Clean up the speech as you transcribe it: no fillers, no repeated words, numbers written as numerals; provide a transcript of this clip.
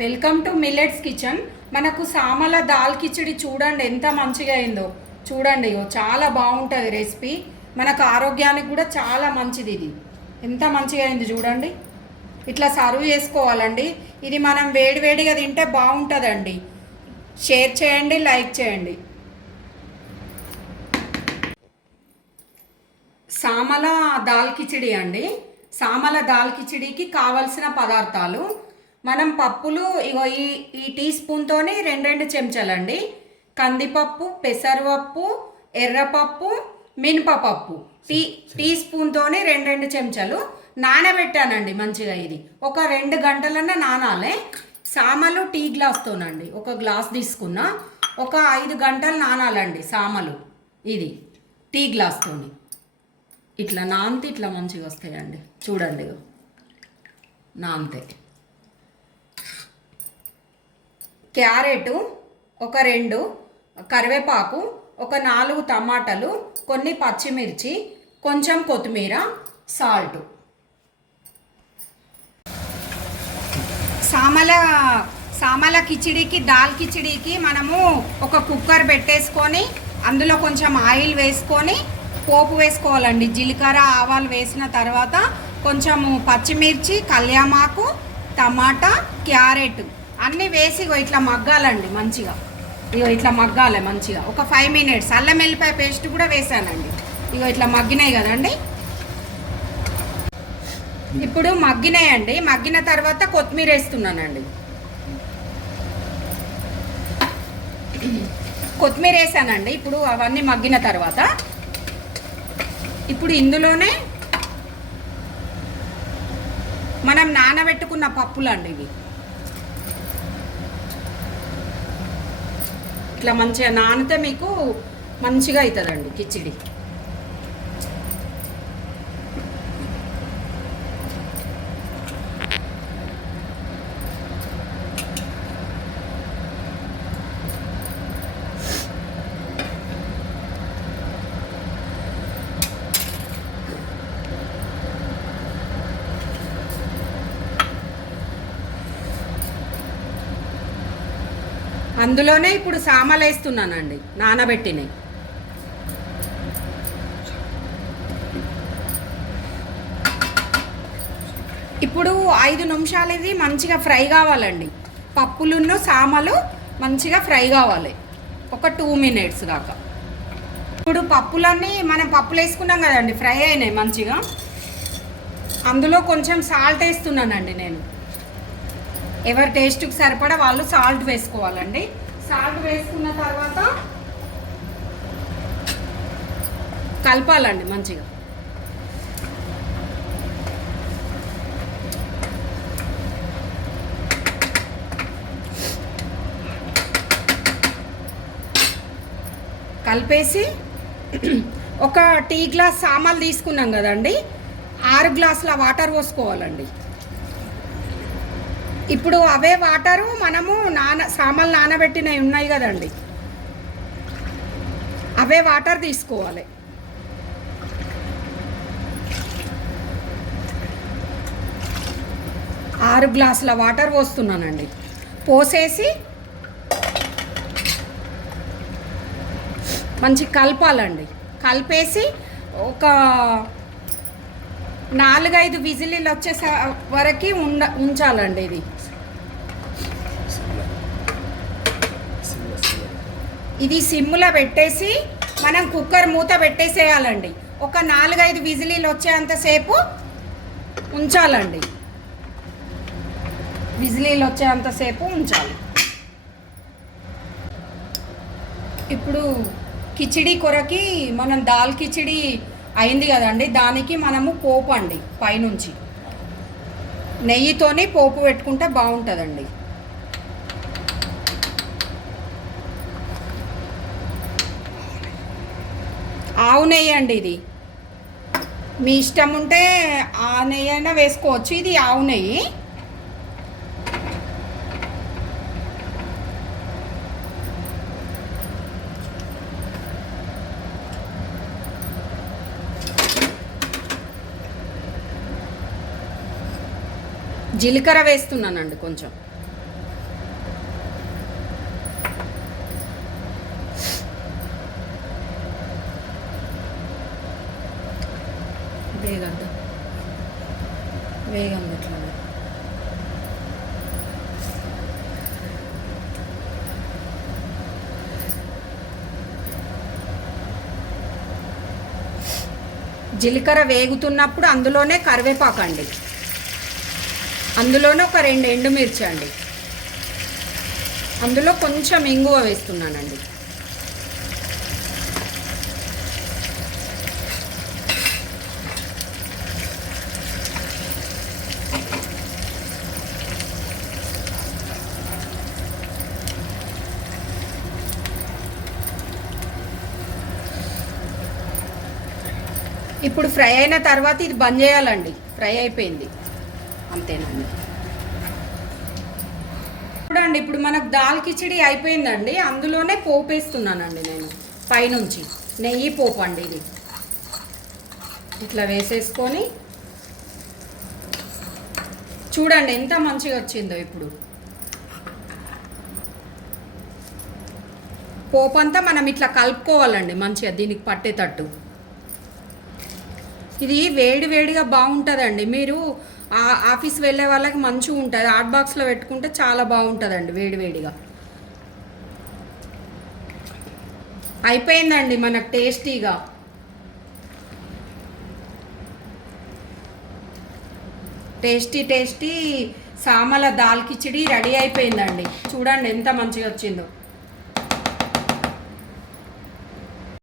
Welcome to millets kitchen. మనకు సామల దాల్ కిచిడి చూడండి ఎంత మంచిగా అయిందో. చూడండి, చాలా బాగుంటుంది రెసిపీ. మనకు ఆరోగ్యానికి కూడా చాలా మంచిది. ఇది ఎంత మంచిగా అయింది చూడండి. ఇట్లా సర్వ్ చేసుకోవాలండి. ఇది మనం వేడివేడిగా తింటే బాగుంటుందండి. షేర్ చేయండి, లైక్ చేయండి. సామల దాల్ కిచిడి అండి. సామల దాల్ కిచిడికి కావలసిన పదార్థాలు: మనం పప్పులు ఇగో ఈ టీ స్పూన్తోని రెండు చెంచాలండి. కందిపప్పు, పెసరపప్పు, ఎర్రపప్పు, మినపపప్పు టీ స్పూన్తోని రెండు చెంచాలు నానబెట్టానండి మంచిగా. ఇది ఒక 2 గంటలన్నా నానాలే. సామలు టీ గ్లాస్తోనండి, ఒక గ్లాస్ తీసుకున్నా. ఒక 5 గంటలు నానాలండి సామలు. ఇది టీ గ్లాస్తోని ఇట్లా నానితే ఇట్లా మంచిగా వస్తాయండి. చూడండి, నానితే. క్యారెట్ ఒక 2, కరివేపాకు ఒక 4 టమాటాలు, కొన్ని పచ్చిమిర్చి, కొంచెం కొత్తిమీర, సాల్ట్. సామల కిచిడికి, దాల్ కిచిడికి మనము ఒక కుక్కర్ పెట్టేసుకొని అందులో కొంచెం ఆయిల్ వేసుకొని పోపు వేసుకోవాలండి. జీలకర్ర, ఆవాలు వేసిన తర్వాత కొంచెము పచ్చిమిర్చి, కళ్యామాకు, టమాటా, క్యారెట్ అన్నీ వేసి ఇట్లా మగ్గాలండి మంచిగా. ఇట్లా మగ్గాలి మంచిగా ఒక 5 మినిట్స్. అల్లం వెల్లిపాయ పేస్ట్ కూడా వేసానండి. ఇట్లా మగ్గినాయి కదండి. ఇప్పుడు మగ్గినాయండి. మగ్గిన తర్వాత కొత్తిమీర వేస్తున్నానండి. కొత్తిమీర వేసానండి. ఇప్పుడు అవన్నీ మగ్గిన తర్వాత ఇప్పుడు ఇందులోనే మనం నానబెట్టుకున్న పప్పులు అండి. ఇవి ఇట్లా మంచిగా నానితే మీకు మంచిగా అవుతుందండి కిచిడి. అందులోనే ఇప్పుడు సామలు వేస్తున్నానండి, నానబెట్టినవి. ఇప్పుడు 5 నిమిషాలు ఇది మంచిగా ఫ్రై కావాలండి. పప్పులున్న సామలు మంచిగా ఫ్రై కావాలి ఒక 2 మినిట్స్ దాకా. ఇప్పుడు పప్పులన్నీ మనం పప్పులు వేసుకున్నాం కదండి, ఫ్రై అయినాయి మంచిగా. అందులో కొంచెం సాల్ట్ వేస్తున్నానండి నేను. ఎవరి టేస్ట్కి సరిపడా వాళ్ళు సాల్ట్ వేసుకోవాలండి. సాల్ట్ వేసుకున్న తర్వాత కలపాలండి మంచిగా. కలిపేసి ఒక టీ గ్లాస్ సామాన్లు తీసుకున్నాం కదండి, 6 గ్లాసుల వాటర్ పోసుకోవాలండి. ఇప్పుడు అవే వాటరు మనము సామాన్లు నానబెట్టినవి ఉన్నాయి కదండి, అవే వాటర్ తీసుకోవాలి. ఆరు గ్లాసుల వాటర్ పోస్తున్నానండి. పోసేసి మంచి కలపాలండి. కలిపేసి ఒక 4-5 విజిలీలు వచ్చేసే వరకు ఉంచాలండి. ఇది సిమ్లో పెట్టేసి మనం కుక్కర్ మూత పెట్టేసేయాలండి. ఒక 4-5 విజిలీలు వచ్చేంతసేపు ఉంచాలండి. విజిలీలు వచ్చేంతసేపు ఉంచాలి. ఇప్పుడు కిచిడి కొరకి మనం దాల్ కిచిడి అయింది కదండి, దానికి మనము పోపు అండి పైనుంచి నెయ్యితోని పోపు పెట్టుకుంటే బాగుంటుందండి. ఆవు నెయ్యి అండి ఇది. మీ ఇష్టం ఉంటే ఆ నెయ్యి అయినా వేసుకోవచ్చు. ఇది ఆవు నెయ్యి. జీలకర్ర వేస్తున్నానండి కొంచెం. వేగద్దా వేగం ఇట్లా జీలకర్ర వేగుతున్నప్పుడు అందులోనే కరివేపాకు అండి, అందులోనే ఒక 2 ఎండుమిర్చి అండి, అందులో కొంచెం ఇంగువ వేస్తున్నానండి. ఇప్పుడు ఫ్రై అయిన తర్వాత ఇది బంద్ చేయాలండి. ఫ్రై అయిపోయింది, అంతేనండి. చూడండి ఇప్పుడు మనకు దాల్ కిచిడి అయిపోయిందండి. అందులోనే పోపు వేస్తున్నానండి నేను పైనుంచి. నెయ్యి పోపు అండి ఇది. ఇట్లా వేసేసుకొని చూడండి ఎంత మంచిగా వచ్చిందో. ఇప్పుడు పోపు అంతా మనం ఇట్లా కలుపుకోవాలండి మంచిగా దీనికి పట్టేటట్టు. ఇది వేడి వేడిగా బాగుంటుందండి. మీరు ఆఫీస్ వెళ్ళే వాళ్ళకి మంచిగా ఉంటుంది. హాట్ బాక్స్లో పెట్టుకుంటే చాలా బాగుంటుందండి వేడి వేడిగా. అయిపోయిందండి మనకు టేస్టీగా. టేస్టీ సామల దాల్ కిచిడి రెడీ అయిపోయిందండి. చూడండి ఎంత మంచిగా వచ్చిందో.